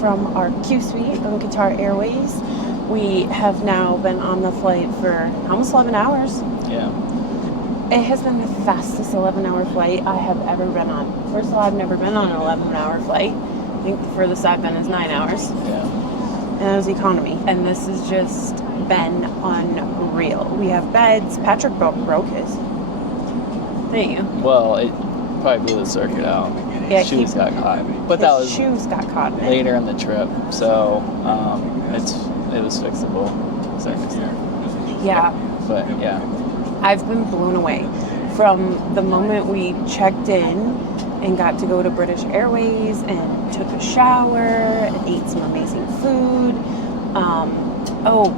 from our Qsuite on Qatar Airways. We have now been on the flight for almost 11 hours. Yeah. It has been the fastest 11-hour flight I have ever been on. First of all, I've never been on an 11-hour flight. I think the furthest I've been is 9 hours. Yeah. And that was economy. And this has just been unreal. We have beds. Patrick broke his. Didn't you? Well, it probably blew the circuit out. Yeah, shoes got caught. But his that was shoes got caught in it. later in the trip, so it was fixable. Yeah. But yeah. I've been blown away. From the moment we checked in and got to go to British Airways and took a shower and ate some amazing food.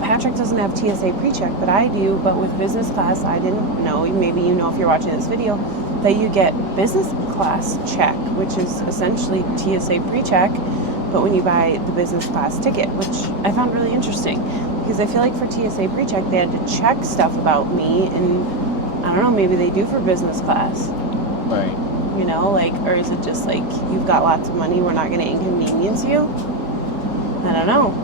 Patrick doesn't have TSA pre-check, but I do. But with business class, I didn't know, maybe you know if you're watching this video, that you get business class check, which is essentially TSA pre-check, but when you buy the business class ticket, which I found really interesting. Because I feel like for TSA pre-check, they had to check stuff about me, and I don't know, maybe they do for business class. Right. You know, or is it just you've got lots of money, we're not going to inconvenience you? I don't know.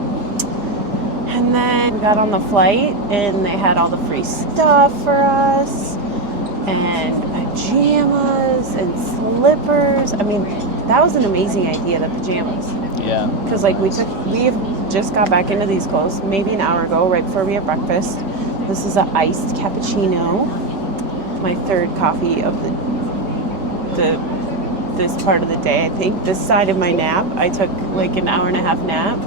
And then we got on the flight, and they had all the free stuff for us, and pajamas, and slippers. I mean, that was an amazing idea, the pajamas. Yeah. Because we just got back into these clothes maybe an hour ago, right before we had breakfast. This is an iced cappuccino, my third coffee of this part of the day. I think this side of my nap, I took an hour and a half nap.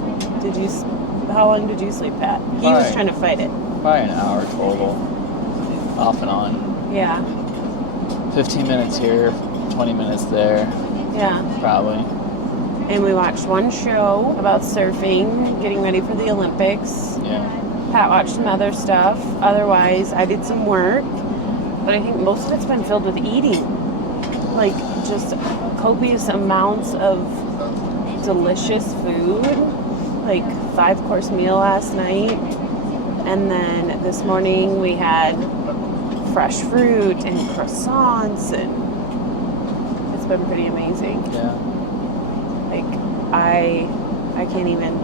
How long did you sleep, Pat? He was trying to fight it. Probably an hour total, off and on. Yeah. 15 minutes here, 20 minutes there. Yeah. Probably. And we watched one show about surfing, getting ready for the Olympics. Yeah. Pat watched some other stuff. Otherwise, I did some work. But I think most of it's been filled with eating. Just copious amounts of delicious food. 5-course meal last night. And then this morning we had fresh fruit and croissants, and it's been pretty amazing. Yeah. I can't even.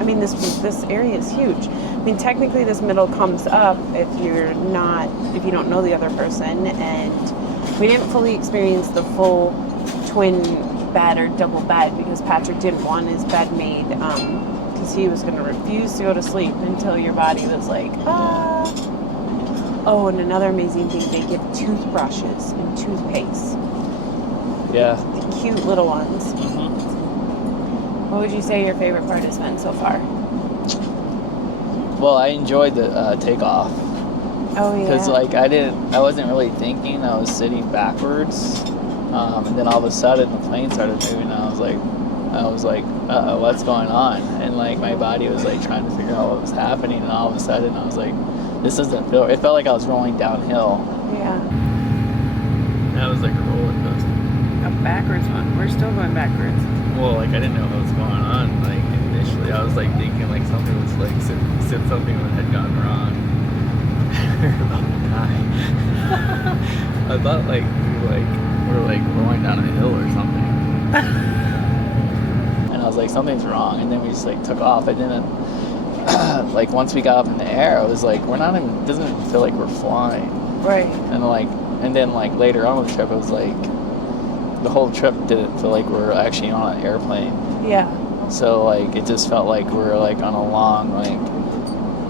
I mean, this area is huge. I mean, technically, this middle comes up if you don't know the other person, and we didn't fully experience the full twin bed or double bed because Patrick didn't want his bed made because he was going to refuse to go to sleep until your body was like, ah. Oh, and another amazing thing, they give toothbrushes and toothpaste. Yeah. The cute little ones. Mm-hmm. What would you say your favorite part has been so far? Well, I enjoyed the takeoff. Oh, yeah. Because I wasn't really thinking. I was sitting backwards, and then all of a sudden the plane started moving. And I was like, uh-oh, what's going on? And my body was trying to figure out what was happening. And all of a sudden I was like, this doesn't feel. It felt like I was rolling downhill. Yeah. That was like a roller coaster. A backwards one. We're still going backwards. Well, I didn't know what was going on. Initially, I was thinking something was said something had gone wrong. We were about to die. I thought we were rolling down a hill or something. And I was like, something's wrong. And then we just took off. And then once we got up in the air, I was like, doesn't even feel like we're flying. Right. And then later on the trip, it was the whole trip didn't feel like we were actually on an airplane. Yeah. So it just felt like we were on a long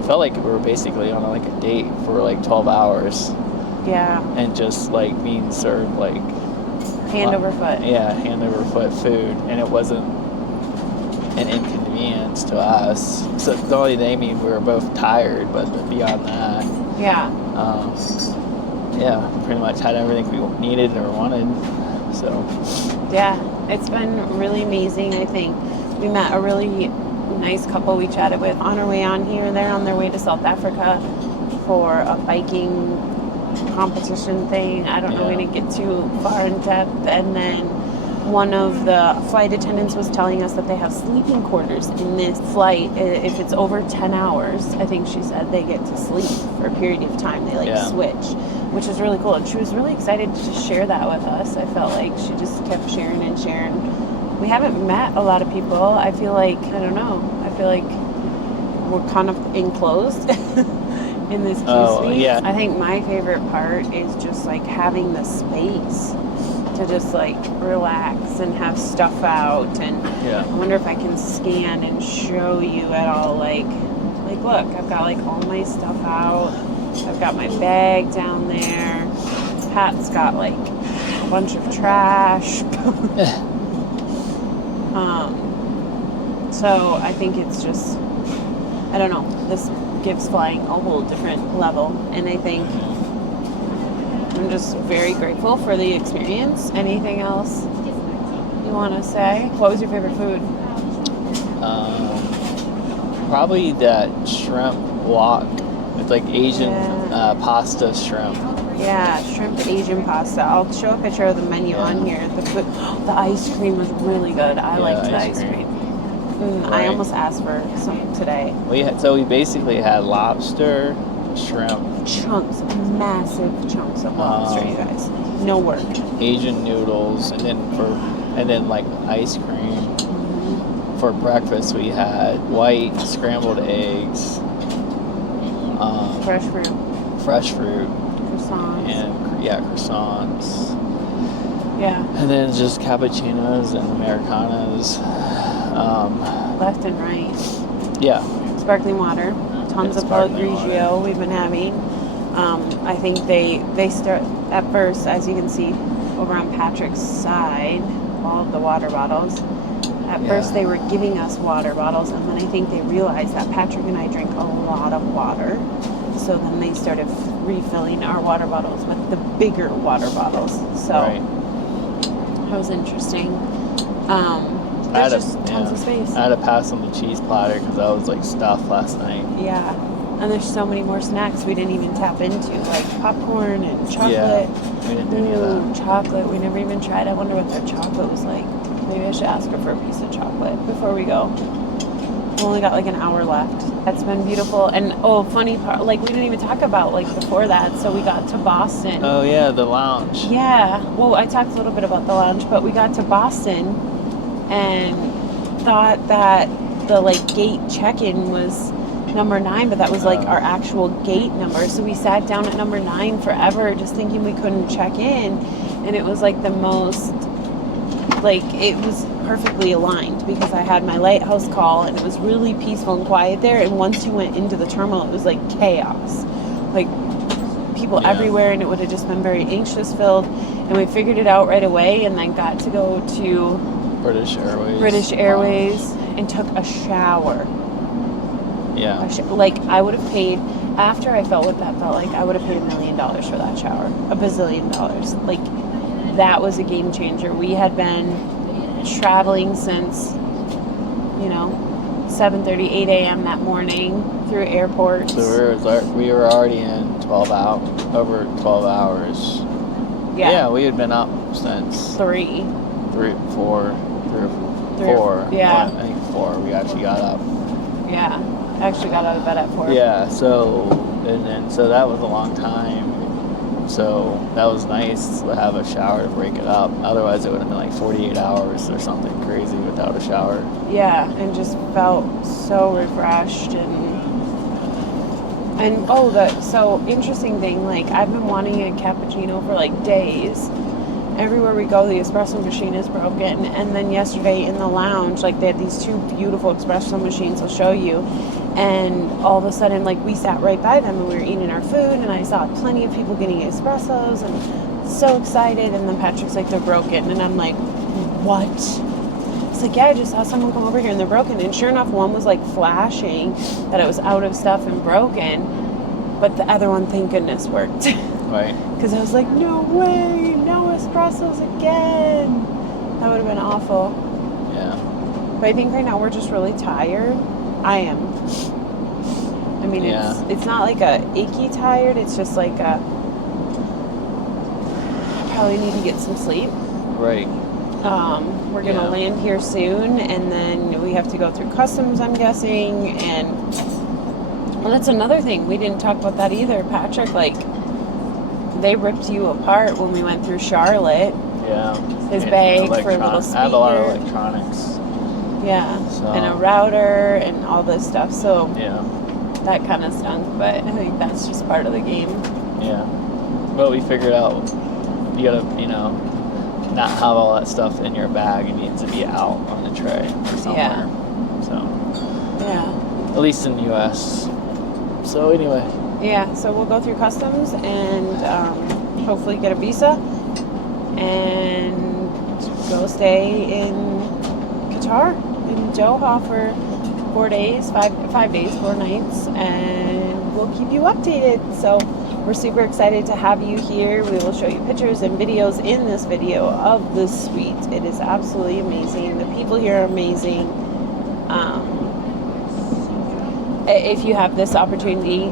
felt like we were basically on a date for 12 hours. Yeah. And just being served hand over foot. Yeah, hand over foot food, and it wasn't an inconvenience to us. So the only thing, we were both tired, but beyond that, yeah. Pretty much had everything we needed or wanted. So yeah, it's been really amazing. I think we met a really nice couple we chatted with on our way on here. They're on their way to South Africa for a biking competition thing. I don't know, we didn't get too far in depth. And then one of the flight attendants was telling us that they have sleeping quarters in this flight. If it's over 10 hours, I think she said, they get to sleep for a period of time. They switch, which is really cool. And she was really excited to share that with us. I felt like she just kept sharing and sharing we haven't met a lot of people. I feel like, I don't know, I feel like we're kind of enclosed in this Qsuite. Yeah. I think my favorite part is just like having the space to just like relax and have stuff out. And Yeah. I wonder if I can scan and show you at all, like look, I've got like all my stuff out. I've got my bag down there. Pat's got like a bunch of trash. So I think it's just, I don't know, this gives flying a whole different level. And I think I'm just very grateful for the experience. Anything else you want to say? What was your favorite food? Probably that shrimp wok. It's like Asian pasta shrimp. Yeah, shrimp Asian pasta. I'll show a picture of the menu on here. The ice cream was really good. I liked the ice cream. Right. I almost asked for some today. We basically had lobster, shrimp, chunks, massive chunks of lobster, you guys. No work. Asian noodles, and then like ice cream. For breakfast, we had white scrambled eggs, fresh fruit, croissants, croissants. Yeah. And then just cappuccinos and Americanos. Left and right. Yeah. Sparkling water. Tons of Pel Grigio we've been having. I think they start at first, as you can see over on Patrick's side, all of the water bottles. At first they were giving us water bottles, and then I think they realized that Patrick and I drink a lot of water. So then they started refilling our water bottles with the bigger water bottles. So that was interesting. There's just tons of space. I had to pass on the cheese platter because I was like stuffed last night. Yeah. And there's so many more snacks we didn't even tap into, like popcorn and chocolate. Yeah, we didn't do any of that. Chocolate. We never even tried. I wonder what their chocolate was like. Maybe I should ask her for a piece of chocolate before we go. We only got like an hour left. That's been beautiful. And funny part, like we didn't even talk about like before that. So we got to Boston. Oh yeah, the lounge. Yeah. Well, I talked a little bit about the lounge, but we got to Boston and thought that the like gate check-in was number 9, but that was like our actual gate number. So we sat down at number 9 forever, just thinking we couldn't check in, and it was like the most, like it was perfectly aligned because I had my lighthouse call and it was really peaceful and quiet there. And once you went into the terminal, it was like chaos, like people everywhere, and it would have just been very anxious filled. And we figured it out right away, and then got to go to British Airways and took a shower. Yeah. Like I would have paid, after I felt what that felt like, I would have paid $1 million for that shower, $1 bazillion. Like that was a game changer. We had been traveling since 7:30, 8 a.m. that morning through airports. So we were already in over 12 hours. Yeah, we had been up since 3 or 4. Yeah. I think 4. We actually got up. Yeah. I actually got out of bed at 4. Yeah, so that was a long time. So that was nice to have a shower to break it up. Otherwise, it would have been like 48 hours or something crazy without a shower. Yeah, and just felt so refreshed so interesting thing, like I've been wanting a cappuccino for like days. Everywhere we go, the espresso machine is broken. And then yesterday in the lounge, like they had these 2 beautiful espresso machines, I'll show you. And all of a sudden, like we sat right by them and we were eating our food, and I saw plenty of people getting espressos and so excited. And then Patrick's like, they're broken. And I'm like, what? It's like, yeah, I just saw someone come over here and they're broken. And sure enough, one was like flashing that it was out of stuff and broken. But the other one, thank goodness, worked. Right. Because I was like, no way, no espressos again. That would have been awful. Yeah. But I think right now we're just really tired. I am. I mean, it's not like a achy tired. It's just like I probably need to get some sleep. Right. We're going to land here soon, and then we have to go through customs, I'm guessing. And well, that's another thing. We didn't talk about that either. Patrick, like, they ripped you apart when we went through Charlotte. Yeah. his And bag for a little I have a lot of speaker. electronics. Yeah, So, and a router and all this stuff. So yeah. that kind of stunk, but I think that's just part of the game. Yeah. But we figured out you gotta, not have all that stuff in your bag. It needs to be out on the tray or somewhere. Yeah. So, Yeah. at least in the U.S. So anyway. Yeah, so we'll go through customs and hopefully get a visa and go stay in Qatar, in Doha for 4 days, 5 days, 4 nights, and we'll keep you updated. So we're super excited to have you here. We will show you pictures and videos in this video of the suite. It is absolutely amazing. The people here are amazing. If you have this opportunity,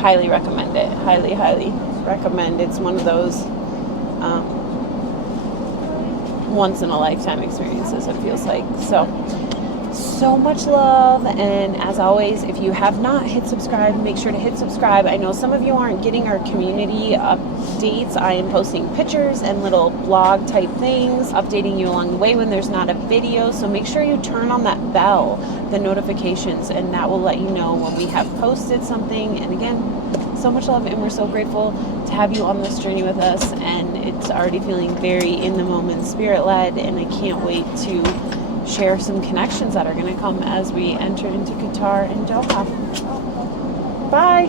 highly recommend it. Highly, highly recommend. It's one of those once in a lifetime experiences, it feels like. So much love, and as always, if you have not hit subscribe, make sure to hit subscribe. I know some of you aren't getting our community updates. I am posting pictures and little blog type things, updating you along the way when there's not a video, so make sure you turn on that bell, the notifications, and that will let you know when we have posted something. And again, so much love, and we're so grateful to have you on this journey with us, and it's already feeling very in the moment, spirit led, and I can't wait to share some connections that are going to come as we enter into Qatar and Doha. Bye.